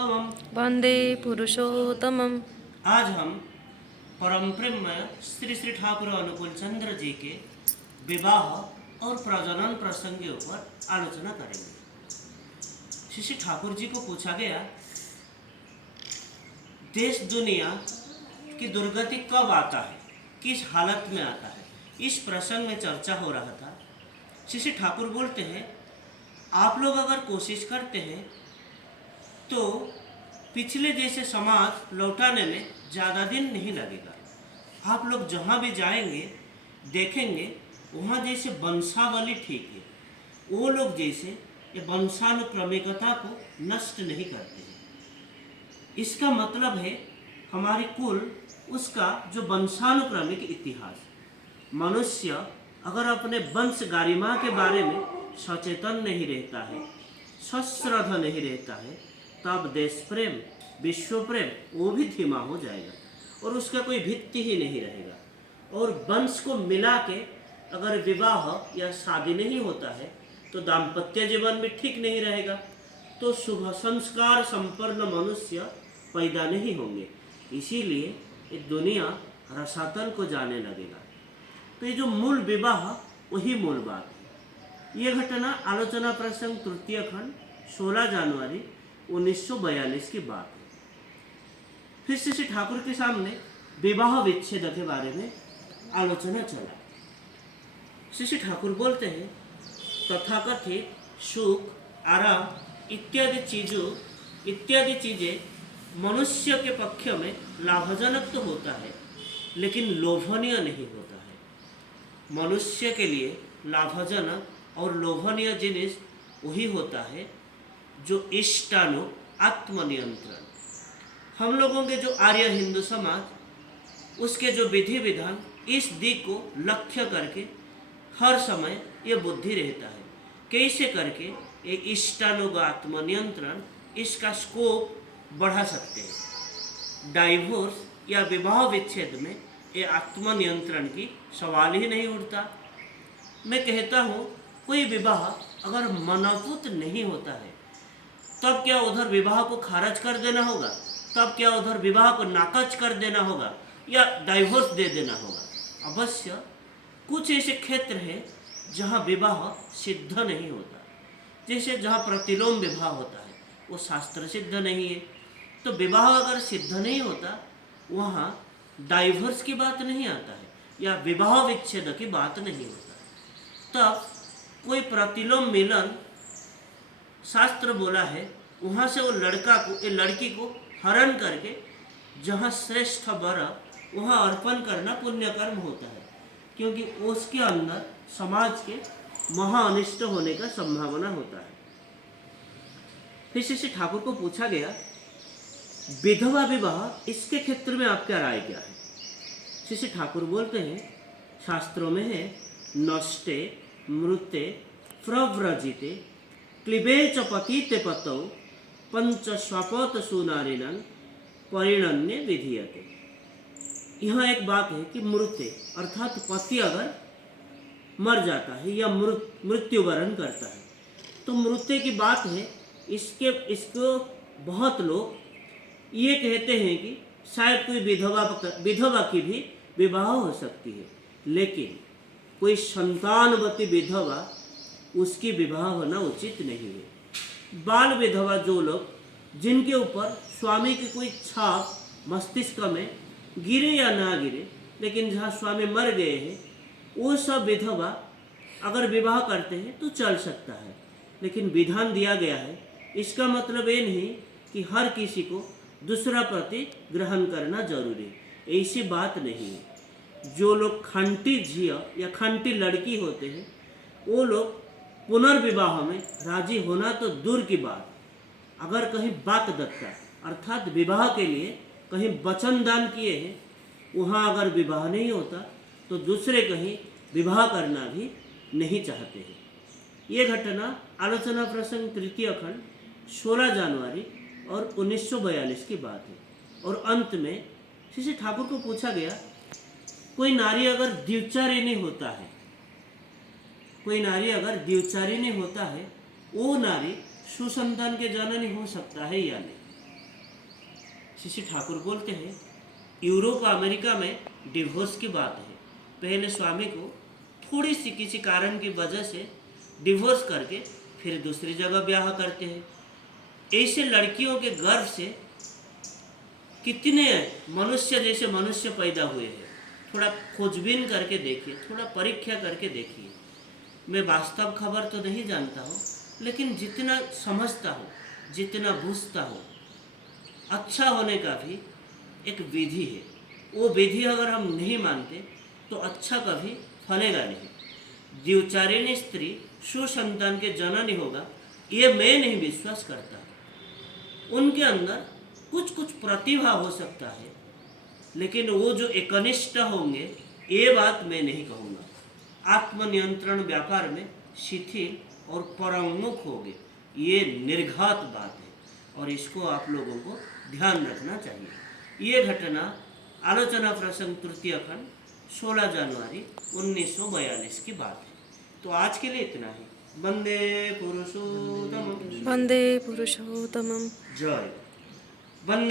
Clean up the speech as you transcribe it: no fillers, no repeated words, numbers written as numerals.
पुरुषोत्तमम्। वंदे पुरुषोत्तमम्। आज हम परम प्रेममय श्री श्री ठाकुर अनुकूल चंद्र जी के विवाह और प्रजनन प्रसंग के ऊपर आलोचना करेंगे। श्री श्री ठाकुर जी को पूछा गया, देश दुनिया की दुर्गति कब आता है, किस हालत में आता है, इस प्रसंग में चर्चा हो रहा था। श्री श्री ठाकुर बोलते हैं, आप लोग अगर कोशिश करते हैं तो पिछले जैसे समाज लौटाने में ज़्यादा दिन नहीं लगेगा। आप लोग जहाँ भी जाएंगे देखेंगे वहाँ जैसे वंशावली ठीक है, वो लोग जैसे ये वंशानुक्रमिकता को नष्ट नहीं करते हैं। इसका मतलब है हमारे कुल उसका जो वंशानुक्रमिक इतिहास, मनुष्य अगर अपने वंश गारिमा के बारे में सचेतन नहीं रहता है, सश्रद्ध नहीं रहता है, तब देश प्रेम विश्व प्रेम वो भी धीमा हो जाएगा और उसका कोई भित्ति ही नहीं रहेगा। और वंश को मिला के अगर विवाह या शादी नहीं होता है तो दाम्पत्य जीवन भी ठीक नहीं रहेगा, तो शुभ संस्कार संपन्न मनुष्य पैदा नहीं होंगे। इसीलिए ये दुनिया रसातल को जाने लगेगा। तो ये जो मूल विवाह वही मूल बात है। ये घटना आलोचना प्रसंग तृतीय खंड 16 जनवरी 1942 की बात है। फिर श्री ठाकुर के सामने विवाह विच्छेद के बारे में आलोचना चला। श्री ठाकुर बोलते हैं, तथाकथित सुख आराम इत्यादि चीज़ें मनुष्य के पक्ष में लाभजनक तो होता है, लेकिन लोभनीय नहीं होता है। मनुष्य के लिए लाभजनक और लोभनीय जिनिस वही होता है जो इष्टानु आत्मनियंत्रण। हम लोगों के जो आर्य हिंदू समाज, उसके जो विधि विधान इस दिग को लक्ष्य करके हर समय ये बुद्धि रहता है कैसे करके ये इष्टानुग आत्मनियंत्रण इसका स्कोप बढ़ा सकते हैं। डाइवोर्स या विवाह विच्छेद में ये आत्मनियंत्रण की सवाल ही नहीं उठता। मैं कहता हूँ, कोई विवाह अगर मनपूत नहीं होता है तब क्या उधर विवाह को खारिज कर देना होगा? तब क्या उधर विवाह को नाकच कर देना होगा या डाइवोर्स दे देना होगा? अवश्य कुछ ऐसे क्षेत्र हैं जहाँ विवाह सिद्ध नहीं होता, जैसे जहाँ प्रतिलोम विवाह होता है वो शास्त्र सिद्ध नहीं है। तो विवाह अगर सिद्ध नहीं होता वहाँ डाइवोर्स की बात नहीं आता है या विवाह विच्छेद की बात नहीं होता। तब कोई प्रतिलोम मिलन शास्त्र बोला है, वहाँ से वो लड़की को हरण करके जहाँ श्रेष्ठ वर वहाँ अर्पण करना पुण्य कर्म होता है, क्योंकि उसके अंदर समाज के महाअनिष्ट होने का संभावना होता है। फिर श्री ठाकुर को पूछा गया, विधवा विवाह इसके क्षेत्र में आपका राय क्या है? श्री ठाकुर बोलते हैं, शास्त्रों में है, नष्टे मृते प्रव्रजिते क्लिबे च पतिते पतौ पंच स्वपत सुनारिणं परिणन्य विधीयते। यहाँ एक बात है कि मृत्य अर्थात पति अगर मर जाता है या मृत्युवरण करता है तो मृत्यु की बात है। इसको बहुत लोग ये कहते हैं कि शायद कोई विधवा की भी विवाह हो सकती है, लेकिन कोई संतानवती विधवा उसकी विवाह होना उचित नहीं है। बाल विधवा जो लोग जिनके ऊपर स्वामी की कोई छाप मस्तिष्क में गिरे या ना गिरे, लेकिन जहाँ स्वामी मर गए हैं, वो सब विधवा अगर विवाह करते हैं तो चल सकता है। लेकिन विधान दिया गया है, इसका मतलब ये नहीं कि हर किसी को दूसरा पति ग्रहण करना जरूरी है, ऐसी बात नहीं है। जो लोग खंटी झिया या खंटी लड़की होते हैं वो लोग पुनर्विवाह में राजी होना तो दूर की बात, अगर कहीं बात दत्ता अर्थात विवाह के लिए कहीं वचन दान किए हैं, वहाँ अगर विवाह नहीं होता तो दूसरे कहीं विवाह करना भी नहीं चाहते हैं। ये घटना आलोचना प्रसंग तृतीय खंड 16 जनवरी और 1942 की बात है। और अंत में श्री ठाकुर को पूछा गया, कोई नारी अगर द्विचारिणी होता है, कोई नारी अगर द्विचारिणी होता है, वो नारी सुसंतान के जननी हो सकता है या नहीं? श्री ठाकुर बोलते हैं यूरोप अमेरिका में डिवोर्स की बात है। पहले स्वामी को थोड़ी सी किसी कारण की वजह से डिवोर्स करके फिर दूसरी जगह ब्याह करते हैं। ऐसे लड़कियों के गर्भ से कितने मनुष्य जैसे मनुष्य पैदा हुए हैं। थोड़ा खोजबीन करके देखिए, थोड़ा परीक्षा करके देखिए। मैं वास्तव खबर तो नहीं जानता हूँ, लेकिन जितना समझता हूँ, जितना बूझता हूँ, अच्छा होने का भी एक विधि है। वो विधि अगर हम नहीं मानते तो अच्छा कभी फलेगा नहीं। द्विचारिणी स्त्री सुसंतान के जननी होगा, ये मैं नहीं विश्वास करता। उनके अंदर कुछ कुछ प्रतिभा हो सकता है, लेकिन वो जो एकनिष्ठ होंगे ये बात मैं नहीं कहूँगा। आत्मनियंत्रण व्यापार में शिथिल और परांगमुख हो गए, ये निर्घात बात है और इसको आप लोगों को ध्यान रखना चाहिए। ये घटना आलोचना प्रसंग तृतीय खंड 16 जनवरी 1942 की बात है। तो आज के लिए इतना ही। वंदे पुरुषोत्तम। वन्दे पुरुषोत्तमम्। जय। वंदे